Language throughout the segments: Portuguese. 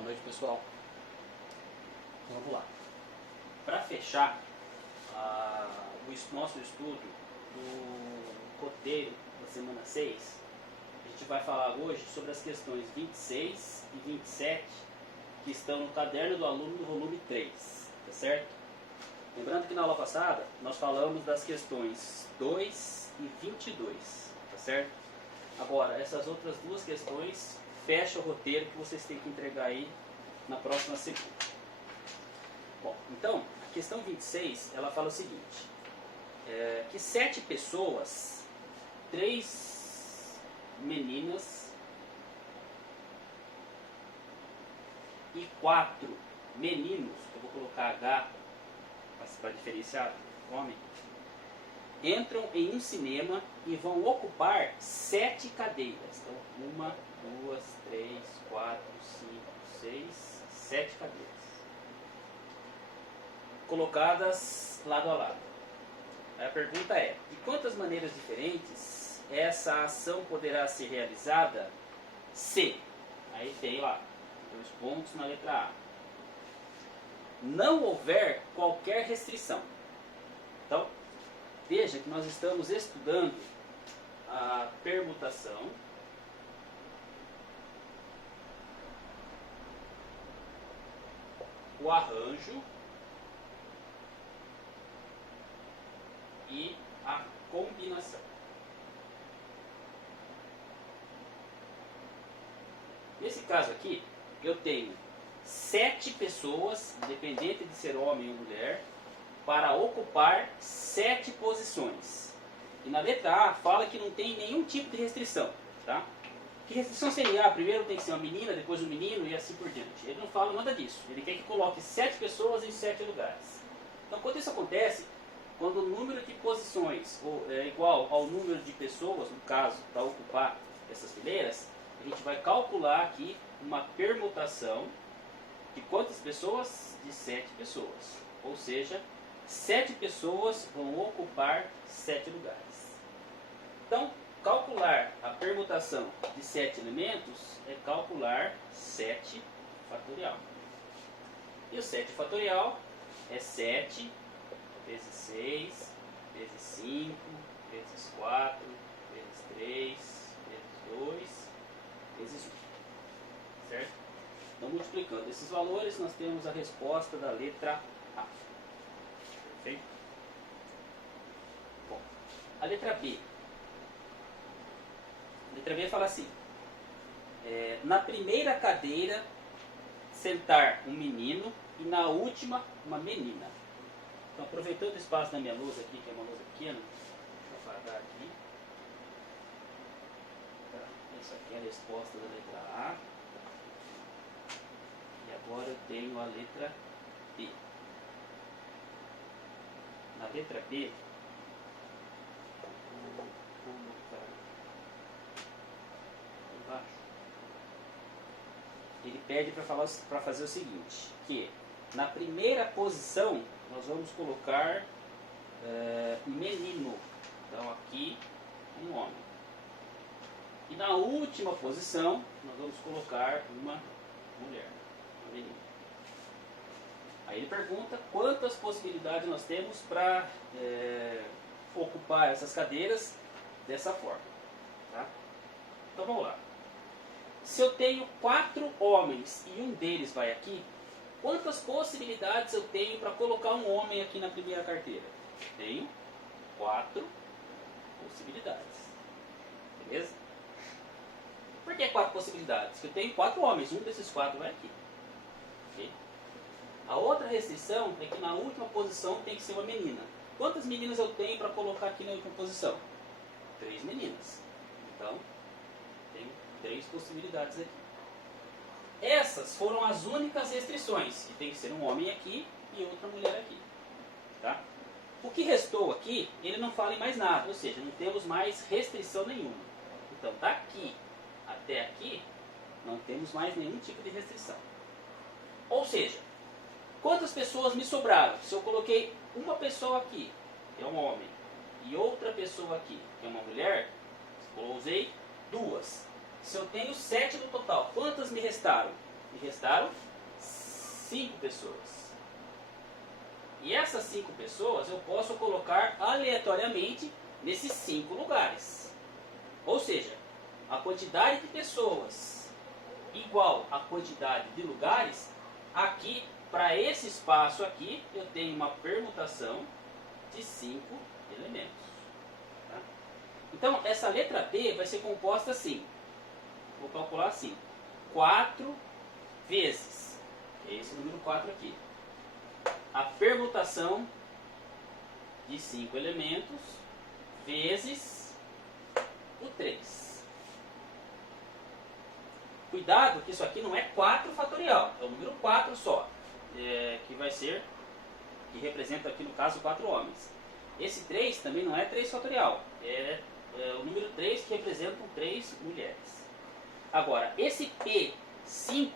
Boa noite, pessoal. Vamos lá. Para fechar o nosso estudo do roteiro da semana 6, a gente vai falar hoje sobre as questões 26 e 27 que estão no caderno do aluno do volume 3, tá certo? Lembrando que na aula passada nós falamos das questões 2 e 22, tá certo? Agora, essas outras duas questões fecham o roteiro que vocês têm que entregar aí na próxima segunda. Bom, então, a questão 26, ela fala o seguinte, que 7 pessoas, 3 meninas e 4 meninos, eu vou colocar H para diferenciar homem, entram em um cinema e vão ocupar 7 cadeiras. Então, 1, 2, 3, 4, 5, 6, 7 cadeiras. Colocadas lado a lado. A pergunta é, de quantas maneiras diferentes essa ação poderá ser realizada se, aí tem lá, 2 pontos na letra A, não houver qualquer restrição. Então, veja que nós estamos estudando a permutação o arranjo e a combinação. Nesse caso aqui, eu tenho 7 pessoas, independente de ser homem ou mulher, para ocupar 7 posições. E na letra A fala que não tem nenhum tipo de restrição, tá? Que restrição seria? Primeiro tem que ser uma menina, depois um menino e assim por diante. Ele não fala nada disso. Ele quer que coloque 7 pessoas em 7 lugares. Então, quando isso acontece, quando o número de posições é igual ao número de pessoas, no caso, para ocupar essas fileiras, a gente vai calcular aqui uma permutação de quantas pessoas? De 7 pessoas. Ou seja, 7 pessoas vão ocupar 7 lugares. Então, calcular a permutação de 7 elementos é calcular 7 fatorial. E o 7 fatorial é 7 vezes 6, vezes 5, vezes 4, vezes 3, vezes 2, vezes 1. Certo? Então, multiplicando esses valores, nós temos a resposta da letra A. Perfeito? Bom, a letra B. A letra B fala assim, na primeira cadeira sentar um menino e na última uma menina. Então, aproveitando o espaço da minha lousa aqui, que é uma lousa pequena, vou apagar aqui. Tá, essa aqui é a resposta da letra A. E agora eu tenho a letra B. Na letra B, vou colocar embaixo. Ele pede para fazer o seguinte, que na primeira posição nós vamos colocar menino. Então aqui um homem. E na última posição nós vamos colocar uma mulher, uma menina. Aí ele pergunta quantas possibilidades nós temos para ocupar essas cadeiras dessa forma. Tá? Então vamos lá. Se eu tenho 4 homens e um deles vai aqui, quantas possibilidades eu tenho para colocar um homem aqui na primeira carteira? Tenho 4 possibilidades. Beleza? Por que 4 possibilidades? Porque eu tenho 4 homens, um desses 4 vai aqui. Okay? A outra restrição é que na última posição tem que ser uma menina. Quantas meninas eu tenho para colocar aqui na última posição? 3 meninas. Então, tenho 3 possibilidades aqui. Essas foram as únicas restrições, que tem que ser um homem aqui e outra mulher aqui. Tá? O que restou aqui, ele não fala em mais nada, ou seja, não temos mais restrição nenhuma. Então, daqui até aqui, não temos mais nenhum tipo de restrição. Ou seja, quantas pessoas me sobraram? Se eu coloquei uma pessoa aqui, que é um homem, e outra pessoa aqui, que é uma mulher, eu usei 2. Se eu tenho 7 no total, quantas me restaram? e restaram 5 pessoas. E essas 5 pessoas eu posso colocar aleatoriamente nesses 5 lugares. Ou seja, a quantidade de pessoas igual à quantidade de lugares, aqui, para esse espaço aqui, eu tenho uma permutação de 5 elementos. Tá? Então, essa letra B vai ser composta assim. Vou calcular assim. 4 vezes, esse número 4 aqui, a permutação de 5 elementos vezes o 3. Cuidado que isso aqui não é 4 fatorial, é o número 4 só, que vai ser, que representa aqui no caso 4 homens. Esse 3 também não é 3 fatorial, é o número 3 que representam 3 mulheres. Agora, esse P5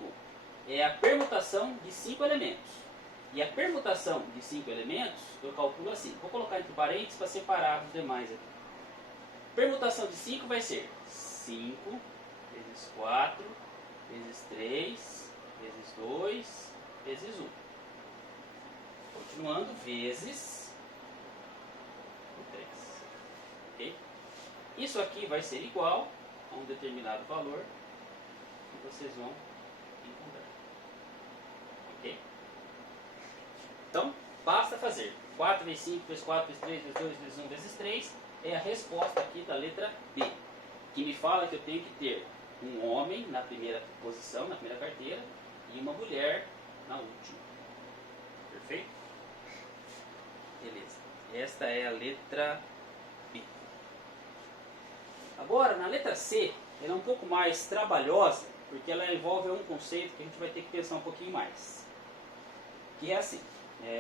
é a permutação de 5 elementos. E a permutação de 5 elementos, eu calculo assim. Vou colocar entre parênteses para separar os demais aqui. Permutação de 5 vai ser 5 vezes 4, vezes 3, vezes 2, vezes 1. Continuando, vezes o 3. Ok? Isso aqui vai ser igual a um determinado valor que vocês vão encontrar. Ok? Então, basta fazer 4 vezes 5, vezes 4, vezes 3, vezes 2, vezes 1, vezes 3. É a resposta aqui da letra B, que me fala que eu tenho que ter um homem na primeira posição, na primeira carteira, e uma mulher na última. Perfeito? Beleza. Esta é a letra B. Agora, na letra C, ela é um pouco mais trabalhosa, porque ela envolve um conceito que a gente vai ter que pensar um pouquinho mais. Que é assim.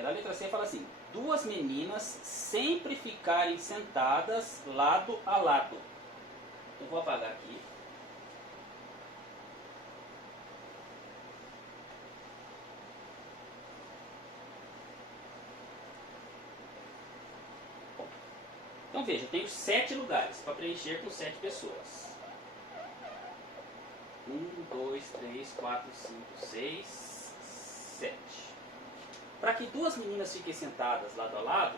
Na letra C fala assim: 2 meninas sempre ficarem sentadas lado a lado. Eu vou apagar aqui. Então veja, eu tenho 7 lugares para preencher com 7 pessoas. 1, 2, 3, 4, 5, 6, 7. Para que 2 meninas fiquem sentadas lado a lado,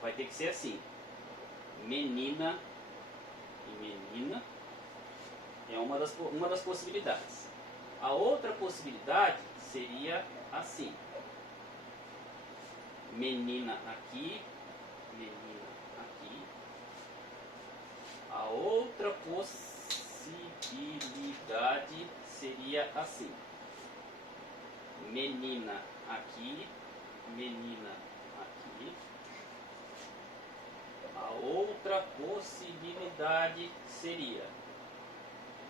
vai ter que ser assim: menina e menina é uma das possibilidades. A outra possibilidade seria assim: menina aqui, menina aqui. A outra possibilidade seria assim: menina aqui, menina aqui. A outra possibilidade seria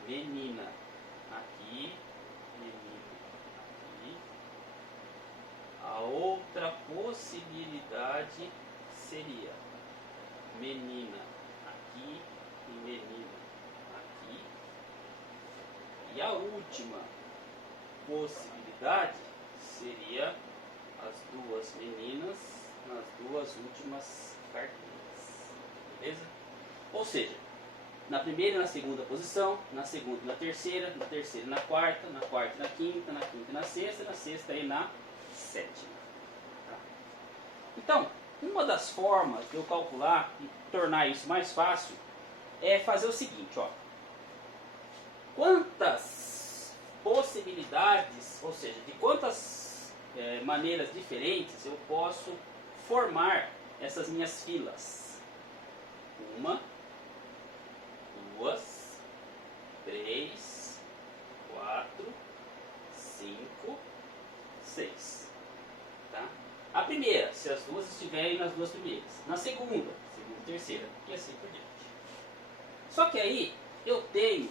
menina aqui, menina aqui. A outra possibilidade seria menina aqui e menina aqui. E a última possibilidade seria as 2 meninas nas 2 últimas carteiras. Beleza? Ou seja, na primeira e na segunda posição, na segunda e na terceira e na quarta e na quinta e na sexta e na sétima. Tá? Então, uma das formas de eu calcular e tornar isso mais fácil é fazer o seguinte, ó. Quantas possibilidades, ou seja, de quantas maneiras diferentes eu posso formar essas minhas filas? 1, 2, 3, 4, 5, 6. Tá? A primeira, se as duas estiverem nas 2 primeiras. Na segunda e terceira, e assim por diante. Só que aí eu tenho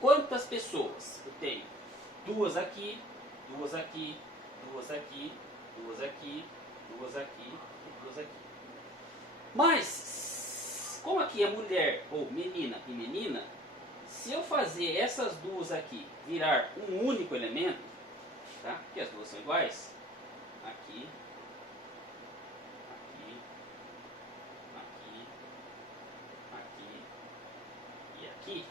quantas pessoas? Eu tenho 2 aqui, 2 aqui, 2 aqui, 2 aqui, 2 aqui e 2 aqui. Mas, como aqui é mulher ou menina e menina, se eu fazer essas duas aqui virar um único elemento, tá? Porque as duas são iguais, aqui, aqui, aqui, aqui e aqui.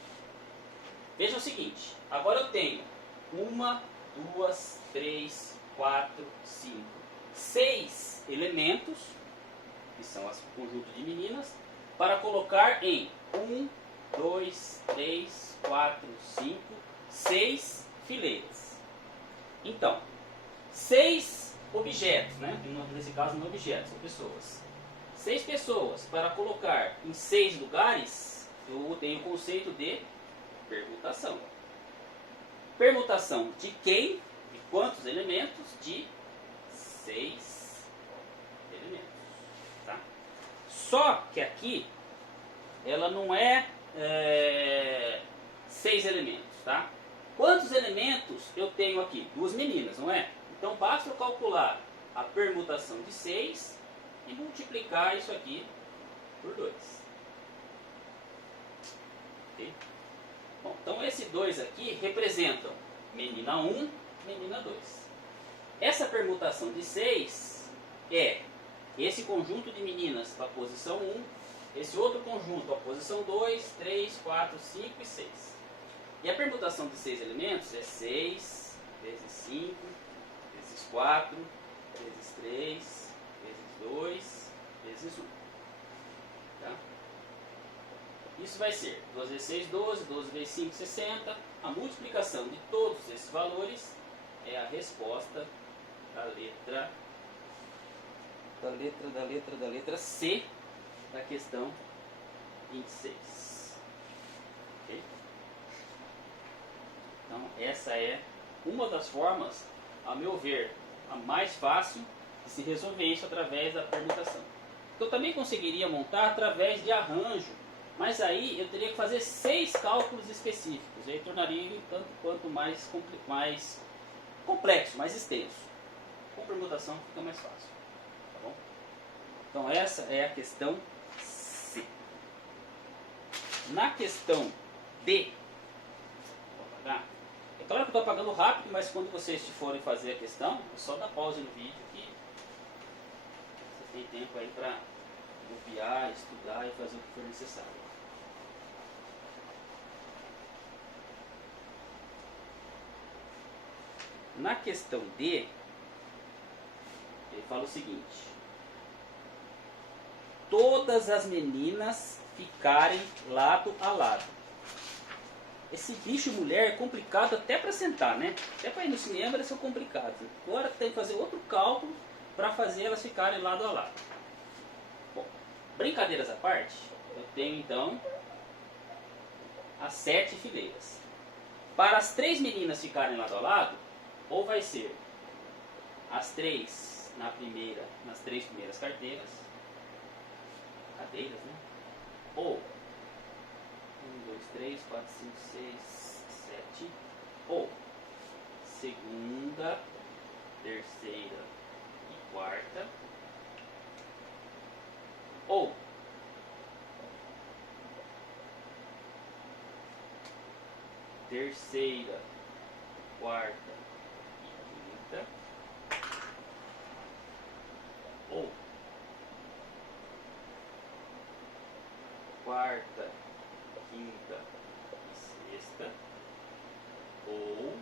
Veja o seguinte, agora eu tenho 1, 2, 3, 4, 5, 6 elementos, que são o conjunto de meninas, para colocar em 1, 2, 3, 4, 5, 6 fileiras. Então, 6 objetos, né? Nesse caso não objetos, são pessoas. 6 pessoas para colocar em 6 lugares, eu tenho o conceito de permutação. Permutação de quem? De quantos elementos? De 6 elementos. Tá? Só que aqui ela não é 6 elementos. Tá? Quantos elementos eu tenho aqui? 2 meninas, não é? Então basta eu calcular a permutação de 6 e multiplicar isso aqui por 2. Ok? Bom, então esses 2 aqui representam menina 1, menina 2. Essa permutação de 6 é esse conjunto de meninas para a posição 1, esse outro conjunto para a posição 2, 3, 4, 5 e 6. E a permutação de 6 elementos é 6 vezes 5, vezes 4, vezes 3, vezes 2, vezes 1. Tá? Isso vai ser 12 vezes 6, 12, 12 vezes 5, 60. A multiplicação de todos esses valores é a resposta da letra C da questão 26. Ok? Então, essa é uma das formas, a meu ver, a mais fácil de se resolver isso através da permutação. Eu também conseguiria montar através de arranjo, mas aí eu teria que fazer 6 cálculos específicos, e aí tornaria tanto quanto mais complexo, mais extenso. Com permutação fica mais fácil. Tá bom? Então essa é a questão C. Na questão D, vou apagar. É claro que eu estou apagando rápido, mas quando vocês forem fazer a questão, é só dar pause no vídeo que você tem tempo aí para copiar, estudar e fazer o que for necessário. Na questão D, ele fala o seguinte: todas as meninas ficarem lado a lado. Esse bicho mulher é complicado até para sentar, né? Até para ir no cinema eles são complicados. Agora tem que fazer outro cálculo para fazer elas ficarem lado a lado. Bom, brincadeiras à parte, eu tenho então as 7 fileiras. Para as 3 meninas ficarem lado a lado, ou vai ser as 3 nas 3 primeiras cadeiras, né? Ou 1, 2, 3, 4, 5, 6, 7. Ou segunda, terceira e quarta. Ou terceira, quarta e quinta. Ou quarta, quinta e sexta. Ou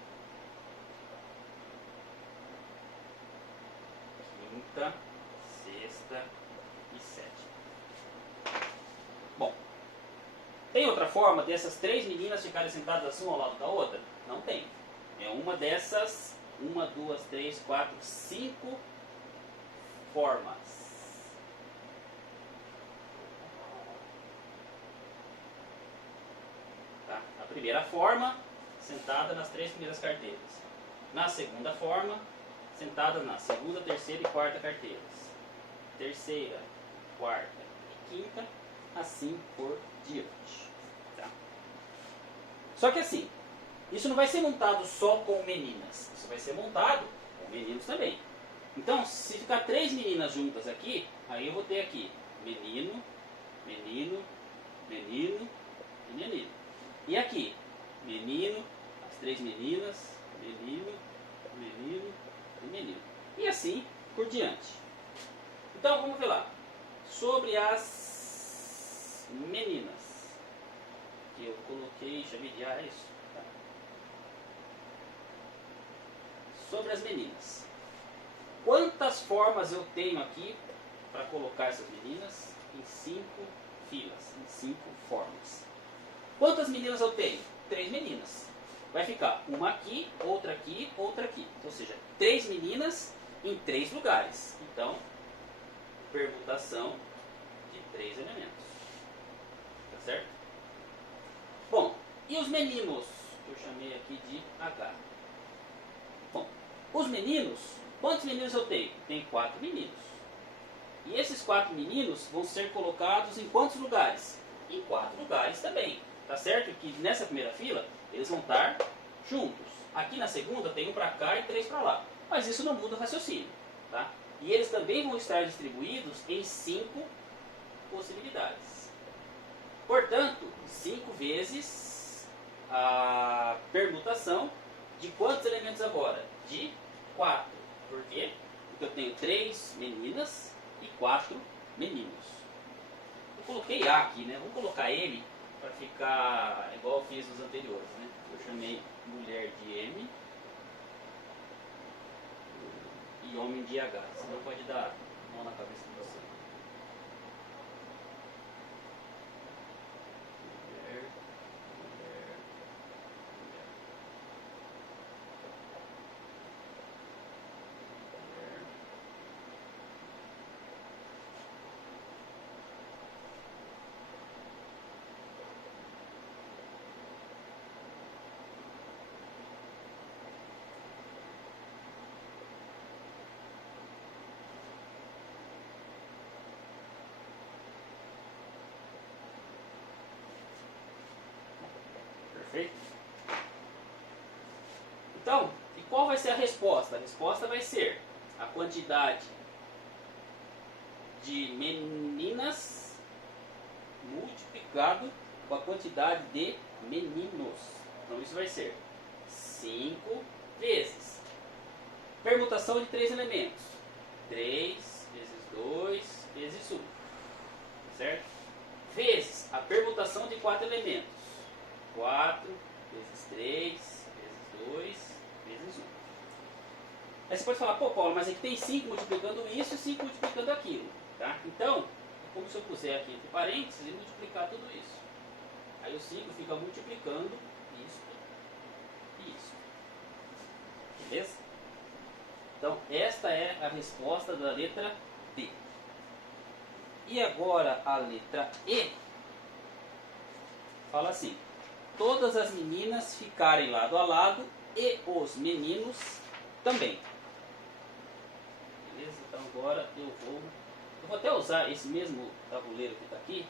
quinta, sexta e sétima. Bom, tem outra forma dessas 3 meninas ficarem sentadas assim uma ao lado da outra? Não tem. É uma dessas 1, 2, 3, 4, 5 formas. Tá? A primeira forma, sentada nas 3 primeiras carteiras. Na segunda forma, sentada na segunda, terceira e quarta carteiras. Terceira, quarta e quinta, assim por diante. Tá? Só que assim, isso não vai ser montado só com meninas. Isso vai ser montado com meninos também. Então, se ficar 3 meninas juntas aqui, aí eu vou ter aqui menino, menino, menino e menino. E aqui, menino, as 3 meninas, menino, menino e menino. E assim por diante. Então, vamos ver lá. Sobre as meninas, que eu coloquei, chamei de A, é isso? Tá. sobre as meninas. Quantas formas eu tenho aqui para colocar essas meninas? Em 5 filas, em 5 formas. Quantas meninas eu tenho? 3 meninas. Vai ficar uma aqui, outra aqui, outra aqui. Ou seja, 3 meninas em 3 lugares. Então, permutação de 3 elementos. Tá certo? Bom, e os meninos? Eu chamei aqui de H. Bom, os meninos, quantos meninos eu tenho? Tenho 4 meninos. E esses 4 meninos vão ser colocados em quantos lugares? Em 4 lugares também. Tá certo? Que nessa primeira fila, eles vão estar juntos. Aqui na segunda, tem um para cá e 3 para lá. Mas isso não muda o raciocínio. Tá? E eles também vão estar distribuídos em 5 possibilidades. Portanto, 5 vezes a permutação de quantos elementos agora? De 4. Por quê? Porque eu tenho 3 meninas e 4 meninos. Eu coloquei A aqui, né? Vamos colocar M para ficar igual eu fiz nos anteriores, né? Eu chamei mulher de M e homem de H. Senão pode dar mão na cabeça de você. Mulher, mulher, mulher. Mulher. Perfeito? Então, e qual vai ser a resposta? A resposta vai ser a quantidade de meninas multiplicado com a quantidade de meninos. Então isso vai ser 5 vezes permutação de 3 elementos. 3 vezes 2 vezes 1. Certo? Vezes a permutação de 4 elementos. 4 vezes 3 vezes 2 vezes 1. Aí você pode falar, pô Paulo, mas aqui tem 5 multiplicando isso e 5 multiplicando aquilo. Tá? Então, é como se eu puser aqui entre parênteses e multiplicar tudo isso. Aí o 5 fica multiplicando isso e isso. Beleza? Então, esta é a resposta da letra D. E agora a letra E fala assim: todas as meninas ficarem lado a lado e os meninos também. Beleza? Então agora eu vou até usar esse mesmo tabuleiro que está aqui.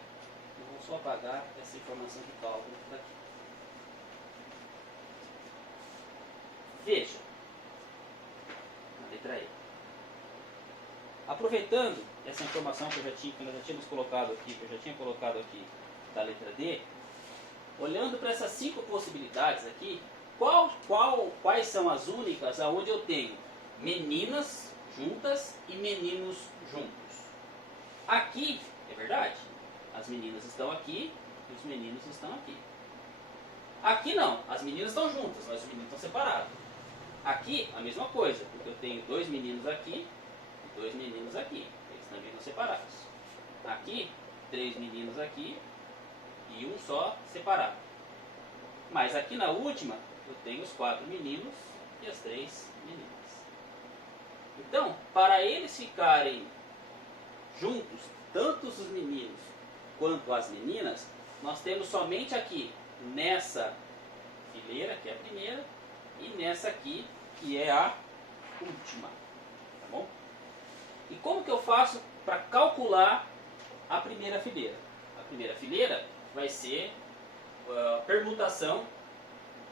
Eu vou só apagar essa informação de cálculo que está aqui. Veja, na letra E. Aproveitando essa informação que nós já tínhamos colocado aqui, que eu já tinha colocado aqui da letra D, olhando para essas 5 possibilidades aqui, quais são as únicas aonde eu tenho meninas juntas e meninos juntos? Aqui, é verdade, as meninas estão aqui e os meninos estão aqui. Aqui não, as meninas estão juntas, mas os meninos estão separados. Aqui, a mesma coisa, porque eu tenho 2 meninos aqui e 2 meninos aqui, eles também estão separados. Aqui, 3 meninos aqui e um só separado. Mas aqui na última, eu tenho os 4 meninos e as 3 meninas. Então, para eles ficarem juntos, tanto os meninos quanto as meninas, nós temos somente aqui, nessa fileira, que é a primeira, e nessa aqui, que é a última. Tá bom? E como que eu faço para calcular a primeira fileira? A primeira fileira vai ser a permutação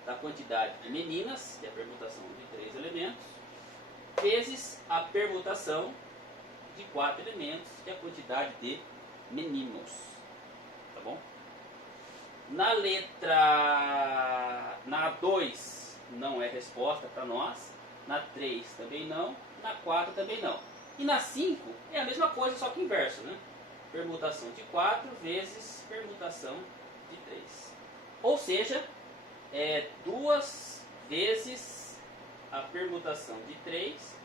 da quantidade de meninas, que é a permutação de 3 elementos, vezes a permutação de 4 elementos, que é a quantidade de meninos. Tá bom? Na letra... Na 2 não é resposta para nós, na 3 também não, na 4 também não. E na 5 é a mesma coisa, só que inverso, né? Permutação de 4 vezes permutação de 3. Ou seja, 2 vezes a permutação de 3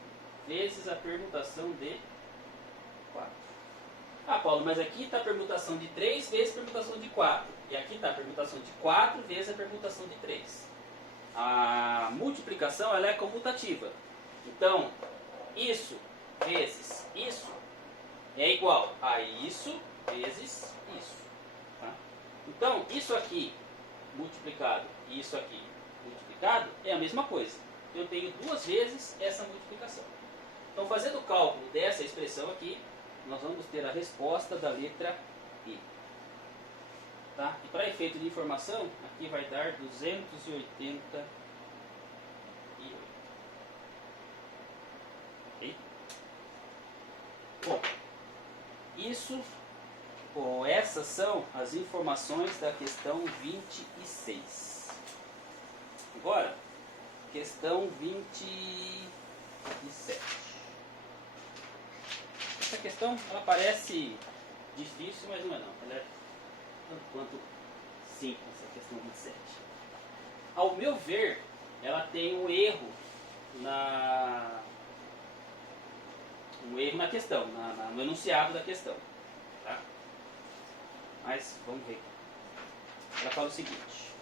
vezes a permutação de 4. Ah, Paulo, mas aqui está a permutação de 3 vezes a permutação de 4. E aqui está a permutação de 4 vezes a permutação de 3. A multiplicação ela é comutativa. Então, isso vezes isso é igual a isso vezes isso. Tá? Então, isso aqui multiplicado e isso aqui multiplicado é a mesma coisa. Eu tenho duas vezes essa multiplicação. Então, fazendo o cálculo dessa expressão aqui, nós vamos ter a resposta da letra I. Tá? E para efeito de informação, aqui vai dar 288. Ok? Bom, essas são as informações da questão 26. Agora, questão 27. Essa questão, ela parece difícil, mas não é não. Ela é tanto quanto simples, essa questão 27. Ao meu ver, ela tem um erro na questão, no enunciado da questão. Tá? Mas, vamos ver. Ela fala o seguinte.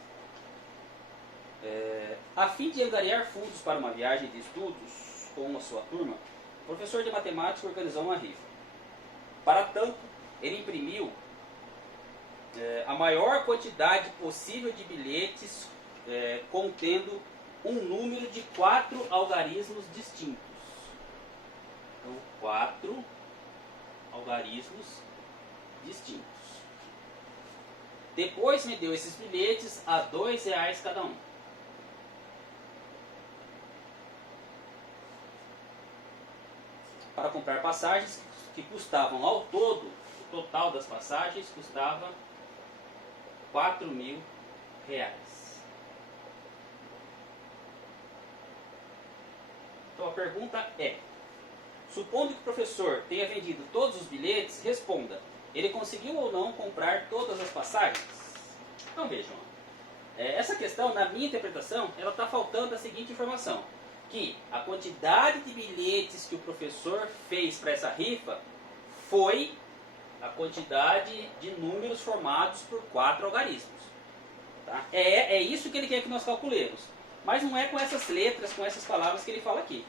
A fim de angariar fundos para uma viagem de estudos com a sua turma, o professor de matemática organizou uma rifa. Para tanto, ele imprimiu a maior quantidade possível de bilhetes contendo um número de 4 algarismos distintos. Então, 4 algarismos distintos. Depois me deu esses bilhetes a R$2 cada um. Para comprar passagens que custavam ao todo, o total das passagens custava R$4.000. Então a pergunta é: supondo que o professor tenha vendido todos os bilhetes, responda, ele conseguiu ou não comprar todas as passagens? Então vejam, essa questão, na minha interpretação, ela está faltando a seguinte informação, que a quantidade de bilhetes que o professor fez para essa rifa foi a quantidade de números formados por 4 algarismos. Tá? É isso que ele quer que nós calculemos. Mas não é com essas letras, com essas palavras que ele fala aqui.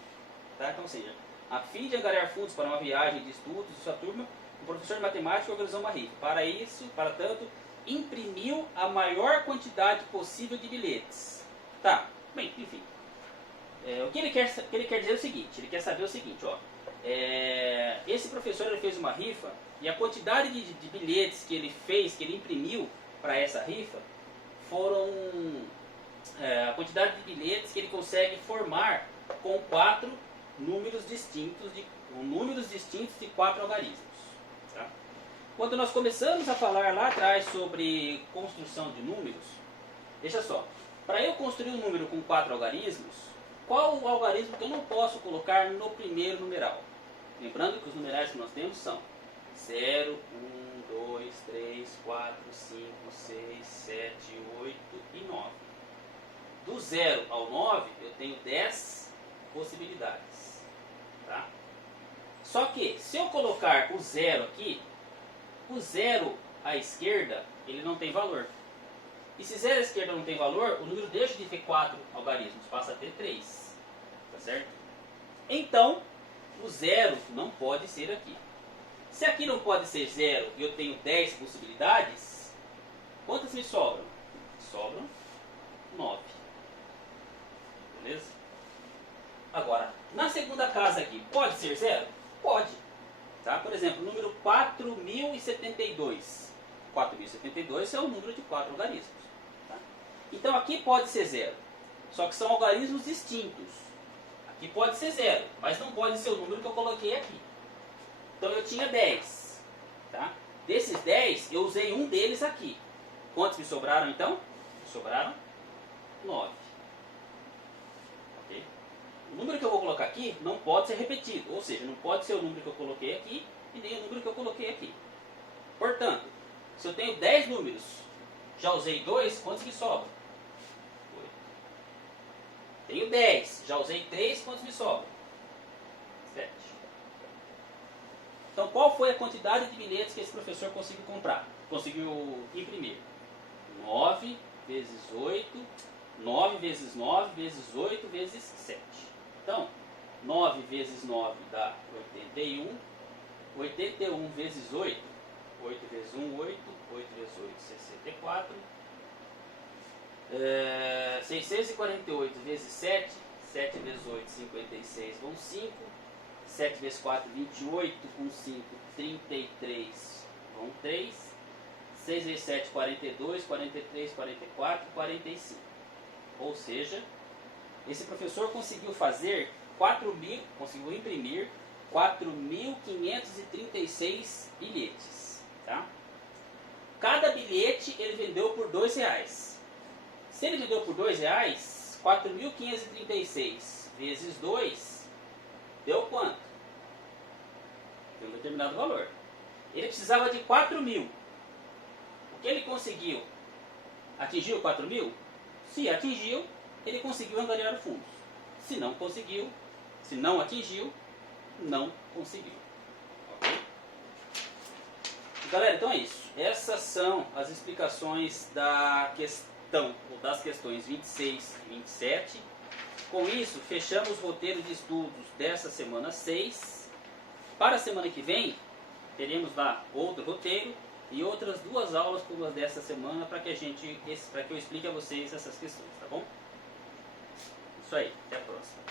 Tá? Então, ou seja, a fim de angariar fundos para uma viagem de estudos de sua turma, o professor de matemática organizou uma rifa. Para isso, para tanto, imprimiu a maior quantidade possível de bilhetes. Tá, bem, enfim. O que ele quer dizer é o seguinte, ele quer saber o seguinte, ó. Esse professor ele fez uma rifa e a quantidade de bilhetes que ele fez, que ele imprimiu para essa rifa, foram a quantidade de bilhetes que ele consegue formar com 4 números distintos de 4 algarismos. Tá? Quando nós começamos a falar lá atrás sobre construção de números, veja só, para eu construir um número com 4 algarismos, qual o algarismo que eu não posso colocar no primeiro numeral? Lembrando que os numerais que nós temos são 0, 1, 2, 3, 4, 5, 6, 7, 8 e 9. Do 0 ao 9 eu tenho 10 possibilidades. Tá? Só que se eu colocar o 0 aqui, o 0 à esquerda ele não tem valor. E se 0 à esquerda não tem valor, o número deixa de ter 4 algarismos, passa a ter 3. Tá certo? Então, o 0 não pode ser aqui. Se aqui não pode ser 0 e eu tenho 10 possibilidades, quantas me sobram? Sobram 9. Beleza? Agora, na segunda casa aqui, pode ser 0? Pode. Tá? Por exemplo, o número 4072. 4072 é o número de 4 algarismos. Tá? Então aqui pode ser 0. Só que são algarismos distintos. Aqui pode ser 0, mas não pode ser o número que eu coloquei aqui. Então eu tinha 10. Tá? Desses 10, eu usei um deles aqui. Quantos me sobraram então? Me sobraram 9. Ok? O número que eu vou colocar aqui não pode ser repetido. Ou seja, não pode ser o número que eu coloquei aqui e nem o número que eu coloquei aqui. Portanto, se eu tenho 10 números, já usei 2, quantos que sobram? 8. Tenho 10. Já usei 3, quantos me sobram? 7. Então, qual foi a quantidade de bilhetes que esse professor conseguiu comprar? Conseguiu imprimir? 9 vezes 8, 9 vezes 9 vezes 8 vezes 7. Então, 9 vezes 9 dá 81. 81 vezes 8, 8 vezes 1, 8, 8 vezes 8, 64. 648 vezes 7, 7 vezes 8, 56, vão 5. 7 vezes 4, 28, com 5, 33, vão 3. 6 vezes 7, 42, 43, 44, 45. Ou seja, esse professor conseguiu fazer conseguiu imprimir 4.536 bilhetes. Tá? Cada bilhete ele vendeu por R$2. Se ele vendeu por R$2, 4.536 vezes 2 deu quanto? Deu um determinado valor. Ele precisava de 4.000. O que ele conseguiu? Atingiu 4.000? Se atingiu, ele conseguiu angariar o fundo. Se não conseguiu, se não atingiu, não conseguiu. Ok? Galera, então é isso. Essas são as explicações da questão, ou das questões 26 e 27. Com isso, fechamos o roteiro de estudos dessa semana 6. Para a semana que vem, teremos lá outro roteiro e outras 2 aulas como as dessa semana para que eu explique a vocês essas questões, tá bom? Isso aí, até a próxima.